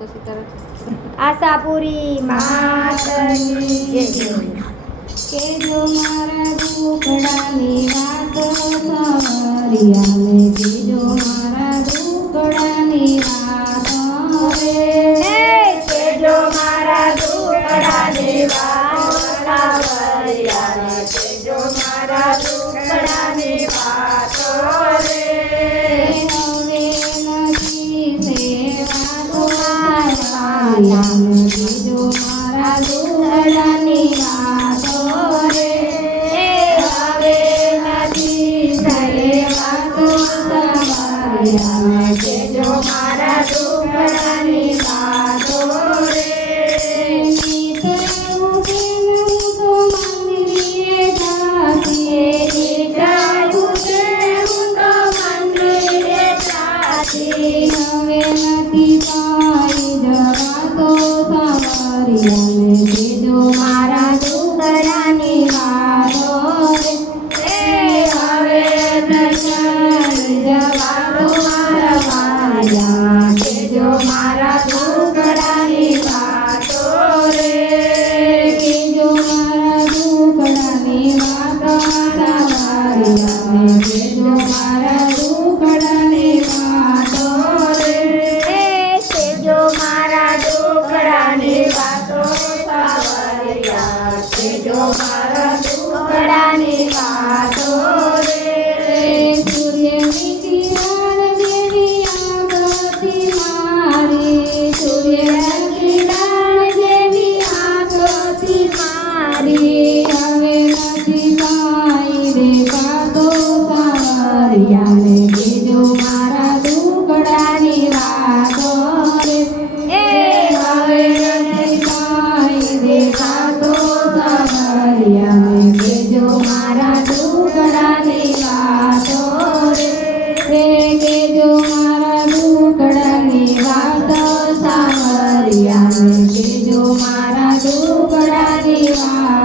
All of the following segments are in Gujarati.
સંતોષી કરો છો. આશાપુરી માતની જય. કે જો મારા દુખડા ને વાત સારી આમે જો મારા દુખડા ને વાત રે તમારા જો મારા દુઃખની વાતો ભેટો મારા સુખડાની વાતો Deus.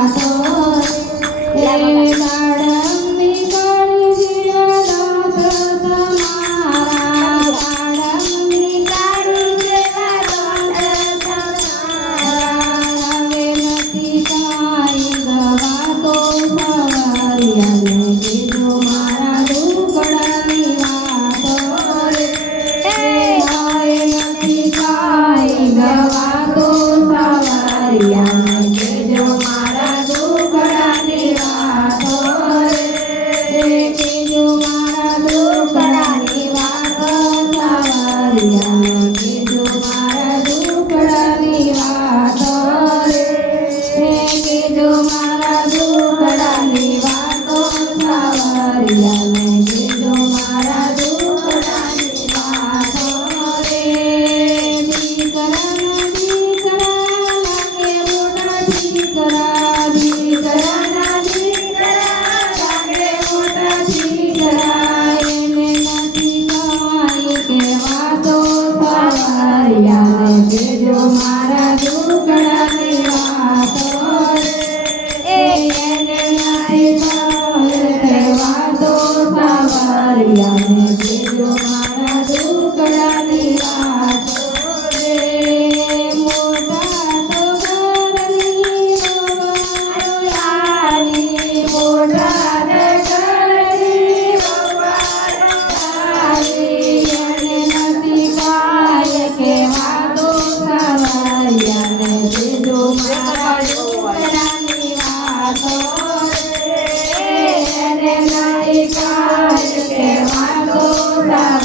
Thank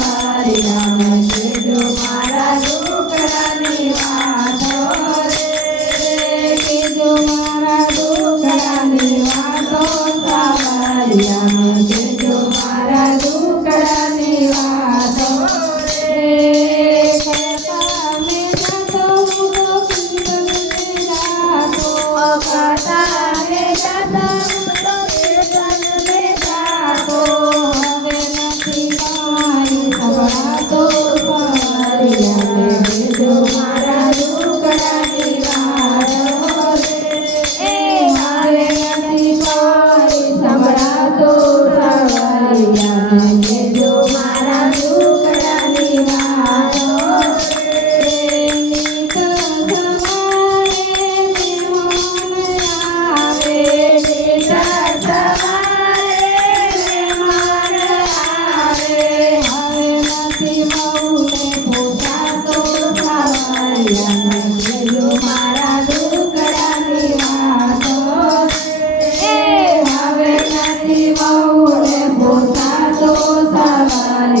you. Jehovah.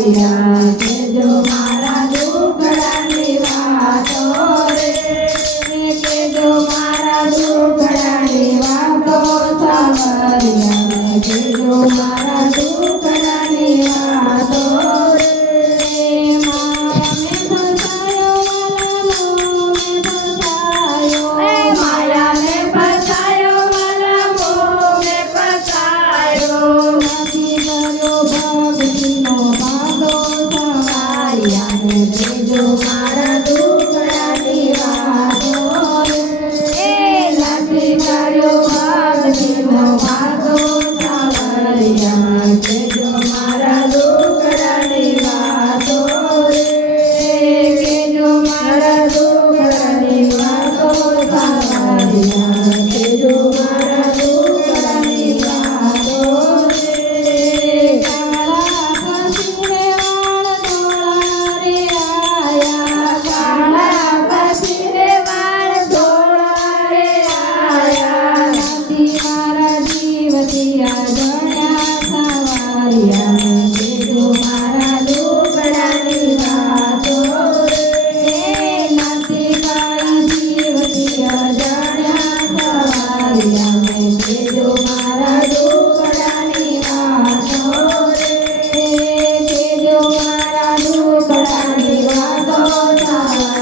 મૈયા કેજો મારા દુખડાની વાતો રે કેજો મારા દુખડાની વાતો સાવરિયા કેજો મારા દુખ